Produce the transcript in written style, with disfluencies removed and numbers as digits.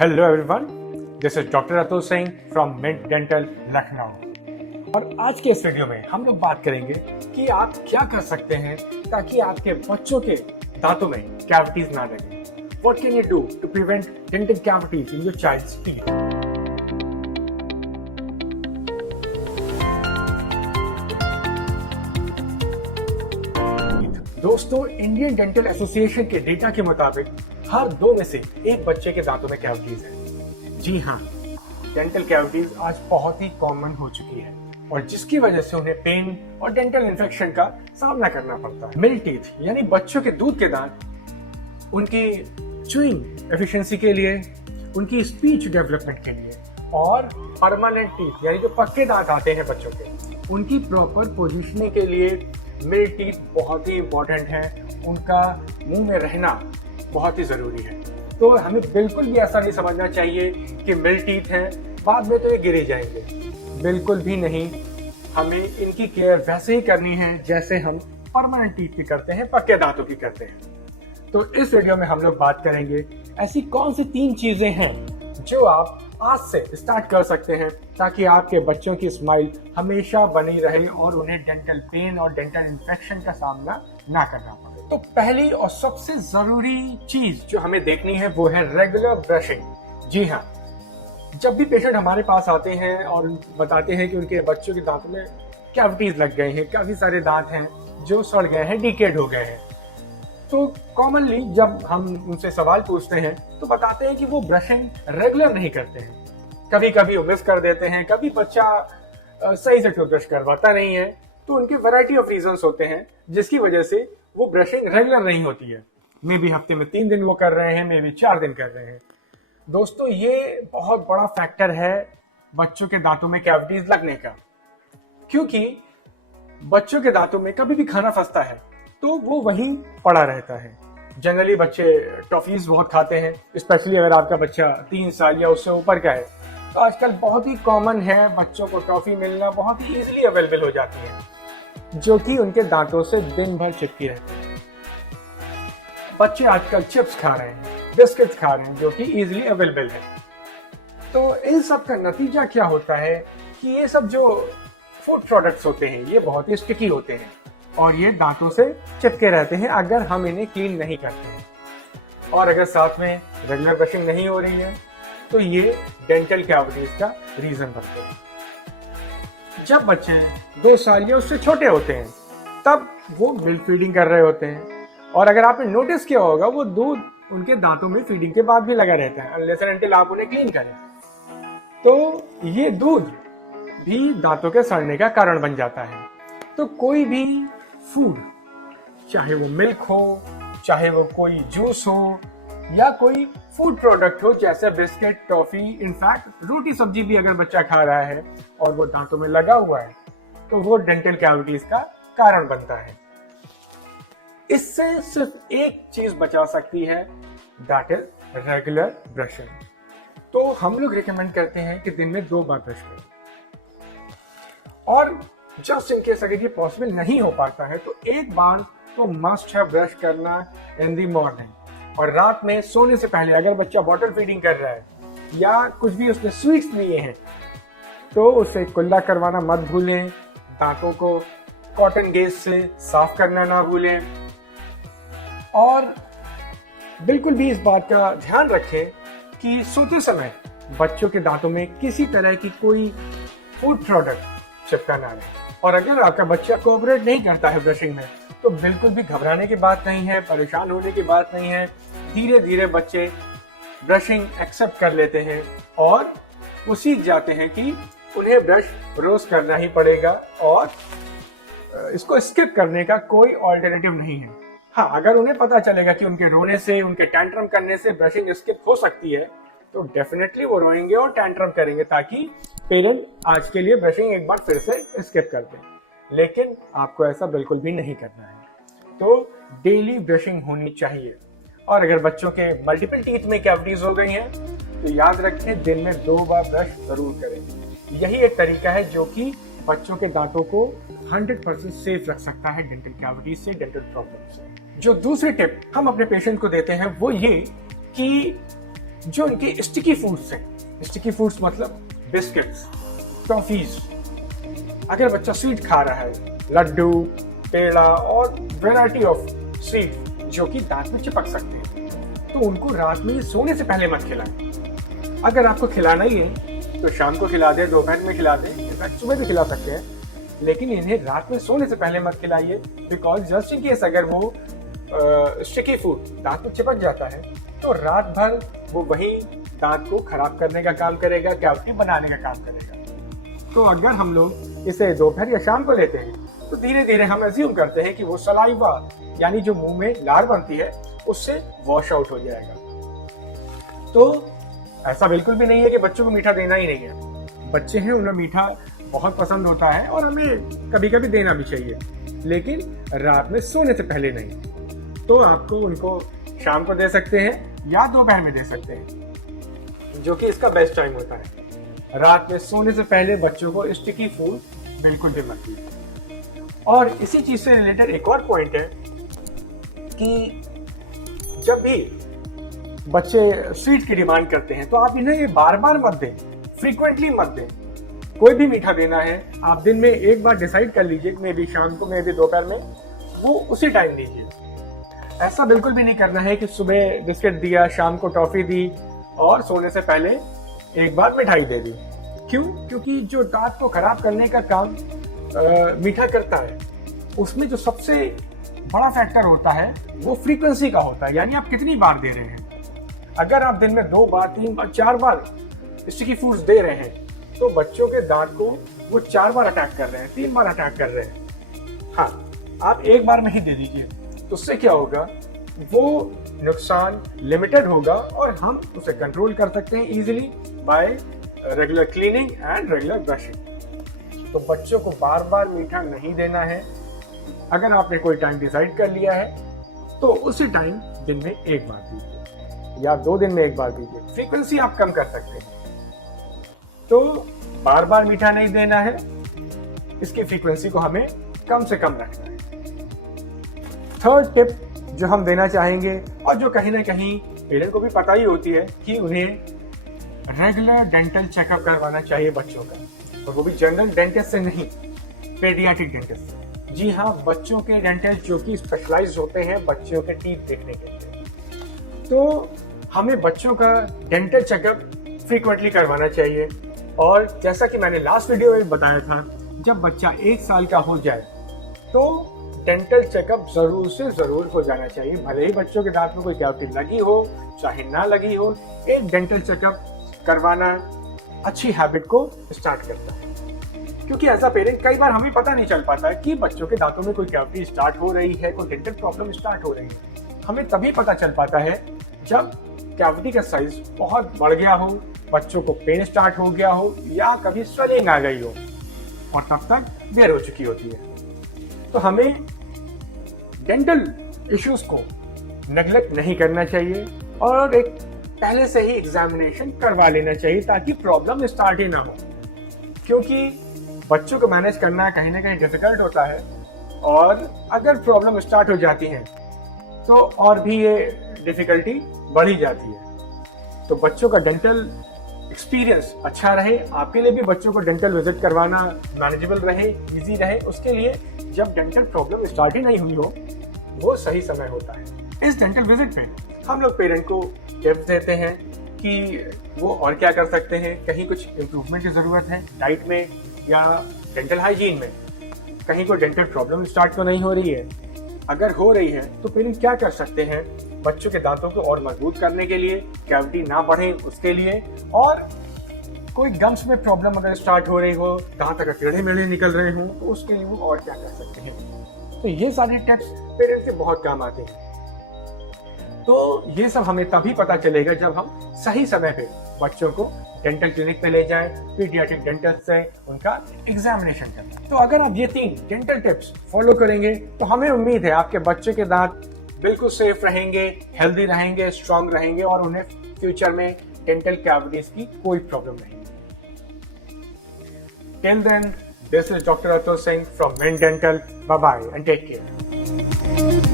Hello everyone, this is doctor Atul Singh from Mint Dental Lucknow. और आज के इस वीडियो में हम लोग बात करेंगे कि आप क्या कर सकते हैं ताकि आपके बच्चों के दांतों में कैविटीज ना लगे। What can you do to prevent dental cavities in your child's teeth? दोस्तों, इंडियन डेंटल एसोसिएशन के डेटा के मुताबिक हर 2 में से 1 बच्चे के दांतों में कैविटीज है। जी हाँ, डेंटल कैविटीज आज बहुत ही कॉमन हो चुकी है और जिसकी वजह से उन्हें पेन और डेंटल इन्फेक्शन का सामना करना पड़ता है। मिल्क टीथ यानी बच्चों के दूध के दांत उनकी च्यूइंग एफिशिएंसी के लिए, उनकी स्पीच डेवलपमेंट के लिए, और परमानेंट टीथ यानी जो पक्के दांत आते हैं बच्चों के, उनकी प्रॉपर पोजिशनिंग के लिए मिल्क टीथ बहुत ही इम्पोर्टेंट है। उनका मुंह में रहना बहुत ही जरूरी है। तो हमें बिल्कुल भी ऐसा नहीं समझना चाहिए कि मिल्क टीथ है बाद में तो ये गिरे जाएंगे, बिल्कुल भी नहीं। हमें इनकी केयर वैसे ही करनी है जैसे हम परमानेंट टीथ की करते हैं, पक्के दांतों की करते हैं। तो इस वीडियो में हम लोग बात करेंगे ऐसी कौन सी 3 चीजें हैं जो आप आज से स्टार्ट कर सकते हैं ताकि आपके बच्चों की स्माइल हमेशा बनी रहे और उन्हें डेंटल पेन और डेंटल इन्फेक्शन का सामना ना करना पड़े। तो पहली और सबसे जरूरी चीज जो हमें देखनी है वो है रेगुलर ब्रशिंग। जी हाँ, जब भी पेशेंट हमारे पास आते हैं और बताते हैं कि उनके बच्चों के दांतों में कैविटीज लग गए हैं, काफी सारे दांत हैं जो सड़ गए हैं, डिकेड हो गए हैं, तो कॉमनली जब हम उनसे सवाल पूछते हैं तो बताते हैं कि वो ब्रशिंग रेगुलर नहीं करते हैं। कभी कभी वो मिस कर देते हैं, कभी बच्चा सही से टूथब्रश करवाता नहीं है। तो उनके वैरायटी ऑफ रीजंस होते हैं जिसकी वजह से वो ब्रशिंग रेगुलर नहीं होती है। मे बी हफ्ते में 3 दिन वो कर रहे हैं, मे बी 4 दिन कर रहे हैं। दोस्तों, ये बहुत बड़ा फैक्टर है बच्चों के दांतों में कैविटीज लगने का, क्योंकि बच्चों के दांतों में कभी भी खाना फंसता है तो वो वहीं पड़ा रहता है। जनरली बच्चे टॉफीज बहुत खाते हैं, स्पेशली अगर आपका बच्चा 3 साल या उससे ऊपर का है तो आजकल बहुत ही कॉमन है बच्चों को टॉफी मिलना बहुत ही इजीली अवेलेबल हो जाती है, जो कि उनके दांतों से दिन भर चिपकी रहती है। बच्चे आजकल चिप्स खा रहे हैं, बिस्किट्स खा रहे हैं, जो कि इजीली अवेलेबल है। तो इन सब का नतीजा क्या होता है कि ये सब जो फूड प्रोडक्ट्स होते हैं ये बहुत ही स्टिकी होते हैं और ये दांतों से चिपके रहते हैं अगर हम इन्हें क्लीन नहीं करते हैं। और अगर साथ में रेगुलर ब्रशिंग नहीं हो रही है तो ये डेंटल कैविटीज का रीजन बनते हैं। जब बच्चे 2 साल या उससे छोटे होते हैं तब वो मिल्क फीडिंग कर रहे होते हैं और अगर आपने नोटिस किया होगा वो दूध उनके दांतों में फीडिंग के बाद भी लगा रहता है अनलेस एंड अनटिल आप उन्हें क्लीन करें। तो ये दूध भी दांतों के सड़ने का कारण बन जाता है। तो कोई भी फूड, चाहे वो मिल्क हो, चाहे वो कोई जूस हो या कोई फूड प्रोडक्ट हो जैसे बिस्किट, टॉफी, इनफैक्ट रोटी सब्जी भी अगर बच्चा खा रहा है और वो दांतों में लगा हुआ है तो वो डेंटल कैविटीज का कारण बनता है। इससे सिर्फ एक चीज बचा सकती है, दैट इज रेगुलर ब्रशिंग। तो हम लोग रिकमेंड करते हैं कि दिन में 2 बार ब्रश करें और जस्ट इन केस अगर ये पॉसिबल नहीं हो पाता है तो 1 बार तो मस्ट है ब्रश करना इन दी मॉर्निंग। और रात में सोने से पहले अगर बच्चा बॉटल फीडिंग कर रहा है या कुछ भी उसने स्वीट्स लिए हैं तो उसे कुल्ला करवाना मत भूलें। दांतों को कॉटन गेज से साफ करना ना भूलें और बिल्कुल भी इस बात का ध्यान रखें कि सोते समय बच्चों के दांतों में किसी तरह की कोई फूड प्रोडक्ट चिपका ना रहे। और अगर आपका बच्चा कोऑपरेट नहीं करता है ब्रशिंग में तो बिल्कुल भी घबराने की बात नहीं है, परेशान होने की बात नहीं है। धीरे धीरे बच्चे ब्रशिंग एक्सेप्ट कर लेते हैं और वो सीख जाते हैं कि उन्हें ब्रश रोज करना ही पड़ेगा और इसको स्किप करने का कोई ऑल्टरनेटिव नहीं है। हाँ, अगर उन्हें पता चलेगा कि उनके रोने से, उनके टैंट्रम करने से ब्रशिंग स्किप हो सकती है तो डेफिनेटली वो रोएंगे और टैंट्रम करेंगे ताकि पेरेंट आज के लिए ब्रशिंग एक बार फिर से स्किप कर दें। लेकिन आपको ऐसा बिल्कुल भी नहीं करना है। तो डेली ब्रशिंग होनी चाहिए। और अगर बच्चों के मल्टीपल टीथ में कैविटीज हो गई हैं तो याद रखें दिन में 2 बार ब्रश जरूर करें। यही एक तरीका है जो कि बच्चों के दांतों को 100% सेफ रख सकता है डेंटल कैविटीज से, डेंटल प्रॉब्लम से। जो दूसरी टिप हम अपने पेशेंट को देते हैं वो ये कि जो इनके स्टिकी फूड्स हैं। स्टिकी फूड्स मतलब बिस्किट्स, टॉफीज। अगर बच्चा स्वीट खा रहा है, लड्डू, पेड़ा और वैरायटी ऑफ स्वीट जो कि दांत में चिपक सकते हैं, तो उनको रात में सोने से पहले मत खिलाएं। अगर आपको खिलाना ही है तो शाम को खिला दें, दोपहर में खिला दें, इनफैक्ट सुबह भी खिला सकते हैं, लेकिन इन्हें रात में सोने से पहले मत खिलाइए। बिकॉज जस्ट इन केस अगर वो स्टिकी फूड दांत में चिपक जाता है तो रात भर वो वही दांत को खराब करने का काम करेगा, कैविटी बनाने का काम करेगा। तो अगर हम लोग इसे दोपहर या शाम को लेते हैं तो धीरे धीरे हम अज्यूम करते हैं कि वो सलाइवा यानी जो मुंह में लार बनती है उससे वॉश आउट हो जाएगा। तो ऐसा बिल्कुल भी नहीं है कि बच्चों को मीठा देना ही नहीं है। बच्चे हैं, उन्हें मीठा बहुत पसंद होता है और हमें कभी कभी देना भी चाहिए, लेकिन रात में सोने से पहले नहीं। तो आपको उनको शाम को दे सकते हैं या दोपहर में दे सकते हैं, जो कि इसका बेस्ट टाइम होता है। रात में सोने से पहले बच्चों को स्टिकी फूड बिल्कुल भी मत दीजिए। और इसी चीज से रिलेटेड एक और पॉइंट है कि जब भी बच्चे स्वीट की डिमांड करते हैं तो आप इन्हें ये बार बार मत दें, फ्रीक्वेंटली मत दें। कोई भी मीठा देना है आप दिन में एक बार डिसाइड कर लीजिए, मे बी शाम को, मे बी दोपहर में, वो उसी टाइम दीजिए। ऐसा बिल्कुल भी नहीं करना है कि सुबह बिस्किट दिया, शाम को टॉफी दी और सोने से पहले एक बार मिठाई दे दी। क्यों? क्योंकि जो दांत को खराब करने का काम मीठा करता है, उसमें जो सबसे बड़ा फैक्टर होता है वो फ्रीक्वेंसी का होता है, यानी आप कितनी बार दे रहे हैं। अगर आप दिन में 2 बार, 3 बार, 4 बार स्टिकी फूड्स दे रहे हैं तो बच्चों के दांत को वो 4 बार अटैक कर रहे हैं, 3 बार अटैक कर रहे हैं। हाँ, आप एक बार में ही दे दीजिए, तो उससे क्या होगा, वो नुकसान लिमिटेड होगा और हम उसे कंट्रोल कर सकते हैं easily bye regular cleaning and regular brushing. तो बच्चों को बार बार मीठा नहीं देना है। अगर आपने कोई टाइम डिसाइड कर लिया है तो उसी टाइम दिन में एक बार दीजिए या 2 दिन में एक बार दीजिए। फ्रीक्वेंसी आप कम कर सकते हैं। तो बार बार मीठा नहीं देना है, इसकी फ्रीक्वेंसी को हमें कम से कम रखना है। थर्ड टिप जो हम देना चाहेंगे और जो कहीं ना कहीं पेरेंट को भी पता ही होती है कि उन्हें रेगुलर डेंटल चेकअप करवाना चाहिए बच्चों का, और वो भी जनरल डेंटिस्ट से नहीं, पेडियाट्रिक डेंटिस्ट से। जी हाँ, बच्चों के डेंटिस्ट जो कि स्पेशलाइज्ड होते हैं बच्चों के टीथ देखने के लिए। तो हमें बच्चों का डेंटल चेकअप फ्रीक्वेंटली करवाना चाहिए। और जैसा कि मैंने लास्ट वीडियो में बताया था, जब बच्चा 1 साल का हो जाए तो डेंटल चेकअप जरूर से जरूर हो जाना चाहिए। भले ही बच्चों के दांत में कोई कैविटी लगी हो चाहे ना लगी हो, एक डेंटल चेकअप करवाना अच्छी हैबिट को स्टार्ट करता है। क्योंकि एज अ पेरेंट कई बार हमें पता नहीं चल पाता है कि बच्चों के दांतों में कोई कैविटी स्टार्ट हो रही है, कोई डेंटल प्रॉब्लम स्टार्ट हो रही है। हमें तभी पता चल पाता है जब कैविटी का साइज बहुत बढ़ गया हो, बच्चों को पेन स्टार्ट हो गया हो या कभी स्वेलिंग आ गई हो, और तब तक देर हो चुकी होती है। तो हमें डेंटल इश्यूज को नेग्लेक्ट नहीं करना चाहिए और एक पहले से ही एग्जामिनेशन करवा लेना चाहिए ताकि प्रॉब्लम स्टार्ट ही ना हो। क्योंकि बच्चों को मैनेज करना कहीं ना कहीं डिफिकल्ट होता है, और अगर प्रॉब्लम स्टार्ट हो जाती है तो और भी ये डिफिकल्टी बढ़ी जाती है। तो बच्चों का डेंटल एक्सपीरियंस अच्छा रहे, आपके लिए भी बच्चों को डेंटल विजिट करवाना मैनेजेबल रहे, इजी रहे, उसके लिए जब डेंटल प्रॉब्लम स्टार्ट ही नहीं हुई हो वो सही समय होता है। इस डेंटल विजिट में हम लोग पेरेंट को टिप्स देते हैं कि वो और क्या कर सकते हैं, कहीं कुछ इम्प्रूवमेंट की जरूरत है डाइट में या डेंटल हाइजीन में, कहीं कोई डेंटल प्रॉब्लम स्टार्ट तो नहीं हो रही है। अगर हो रही है तो पेरेंट क्या कर सकते हैं बच्चों के दांतों को और मजबूत करने के लिए, कैविटी ना बढ़े उसके लिए, और कोई गम्स में प्रॉब्लम अगर स्टार्ट हो रही हो, दांत अगर टेढ़े मेढ़े निकल रहे हो तो उसके लिए वो और क्या कर सकते हैं। तो ये सारे टिप्स पेरेंट्स के बहुत काम आते हैं। तो ये सब हमें तभी पता चलेगा जब हम सही समय पे बच्चों को डेंटल क्लिनिक पे ले जाएं, पीडियाट्रिक डेंटिस्ट से उनका एग्जामिनेशन करें। तो अगर आप ये 3 डेंटल टिप्स फॉलो करेंगे तो हमें उम्मीद है आपके बच्चे के दांत बिल्कुल सेफ रहेंगे, हेल्दी रहेंगे, स्ट्रांग रहेंगे और उन्हें फ्यूचर में डेंटल कैविटीज की कोई प्रॉब्लम नहीं। Till then, this is Dr. Atul Singh from Mint Dental. Bye bye and take care.